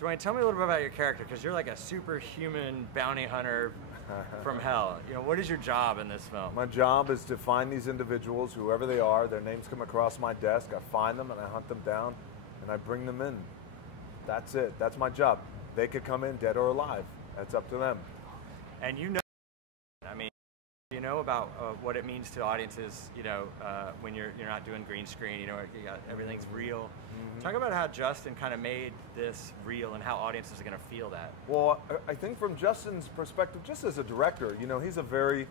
Dwayne, tell me a little bit about your character, because you're like a superhuman bounty hunter from hell. You know, what is your job in this film? My job is to find these individuals, whoever they are. Their names come across my desk. I find them and I hunt them down and I bring them in. That's it. That's my job. They could come in dead or alive. That's up to them. And you know, I mean, you know about what it means to audiences, you know, when you're not doing green screen, you know, everything's real. Mm-hmm. Talk about how Justin kind of made this real and how audiences are going to feel that. Well, I think from Justin's perspective, just as a director, you know, he's a very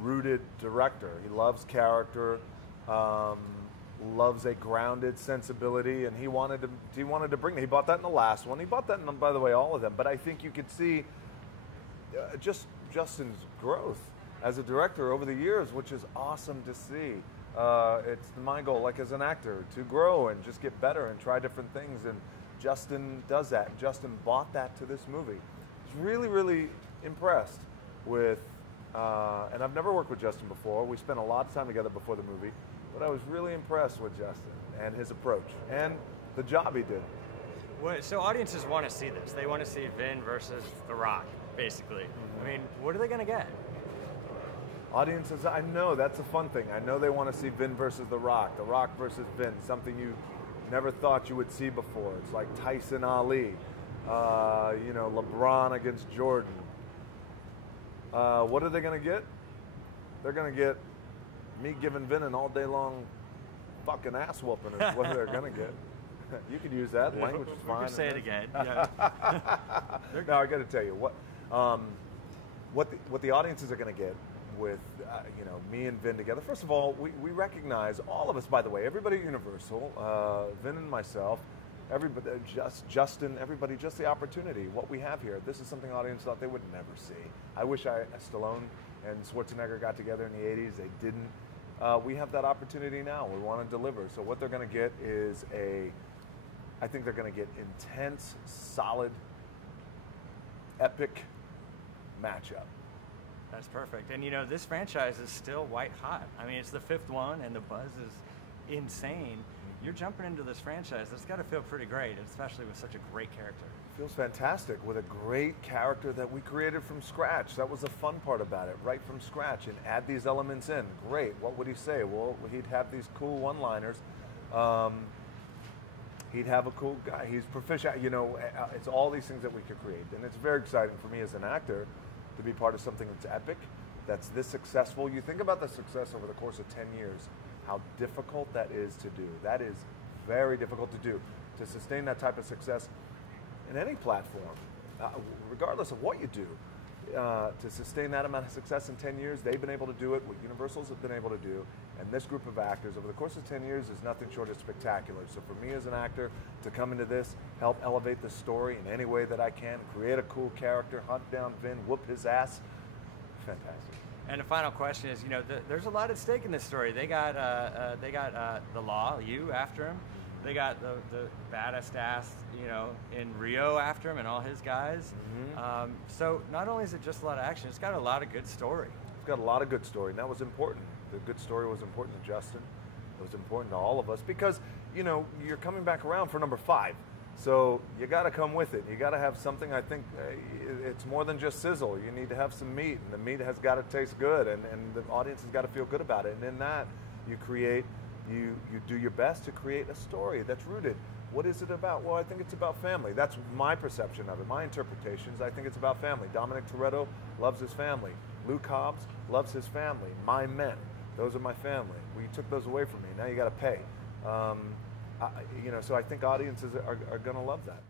rooted director. He loves character, loves a grounded sensibility, and he wanted to bring. He bought that in the last one. He bought that in, by the way, all of them. But I think you could see just Justin's growth as a director over the years, which is awesome to see. It's my goal, like as an actor, to grow and just get better and try different things. And Justin does that. And Justin bought that to this movie. I was really, really impressed with, and I've never worked with Justin before. We spent a lot of time together before the movie, but I was really impressed with Justin and his approach and the job he did. So audiences want to see this. They want to see Vin versus The Rock, basically. Mm-hmm. I mean, what are they going to get? Audiences, I know, that's a fun thing. I know they want to see Vin versus The Rock versus Vin, something you never thought you would see before. It's like Tyson Ali, you know, LeBron against Jordan. What are they going to get? They're going to get me giving Vin an all day long fucking ass whooping is what they're going to get. You could use that. Language is fine. Say it again. Yeah. No, I got to tell you what the audiences are going to get with you know, me and Vin together. First of all, we recognize, all of us, by the way, everybody at Universal, Vin and myself, everybody, Justin, everybody, just the opportunity, what we have here. This is something audience thought they would never see. I wish Stallone and Schwarzenegger got together in the 80s. They didn't. We have that opportunity now. We want to deliver. So what they're going to get is I think they're going to get intense, solid, epic matchup. That's perfect. And you know, this franchise is still white hot. I mean, it's the 5th one and the buzz is insane. You're jumping into this franchise. That's got to feel pretty great, especially with such a great character. It feels fantastic with a great character that we created from scratch. That was the fun part about it, right from scratch, and add these elements in. Great. What would he say? Well, he'd have these cool one-liners. He'd have a cool guy. He's proficient. You know, it's all these things that we could create. And it's very exciting for me as an actor to be part of something that's epic, that's this successful. You think about the success over the course of 10 years, how difficult that is to do. That is very difficult to do, to sustain that type of success in any platform, regardless of what you do. To sustain that amount of success in 10 years, they've been able to do it, what Universal's have been able to do, and this group of actors over the course of 10 years is nothing short of spectacular. So for me as an actor, to come into this, help elevate the story in any way that I can, create a cool character, hunt down Vin, whoop his ass, fantastic. And the final question is, you know, there's a lot at stake in this story. They got the law, you after him. They got the baddest ass, you know, in Rio after him and all his guys. Mm-hmm. So not only is it just a lot of action, it's got a lot of good story. It's got a lot of good story, and that was important. The good story was important to Justin. It was important to all of us because, you know, you're coming back around for number 5. So you got to come with it. You got to have something. I think it's more than just sizzle. You need to have some meat, and the meat has got to taste good, and the audience has got to feel good about it. And in that, you create. You do your best to create a story that's rooted. What is it about? Well, I think it's about family. That's my perception of it, my interpretations. I think it's about family. Dominic Toretto loves his family. Luke Hobbs loves his family. My men, those are my family. Well, you took those away from me. Now you got to pay. You know, so I think audiences are going to love that.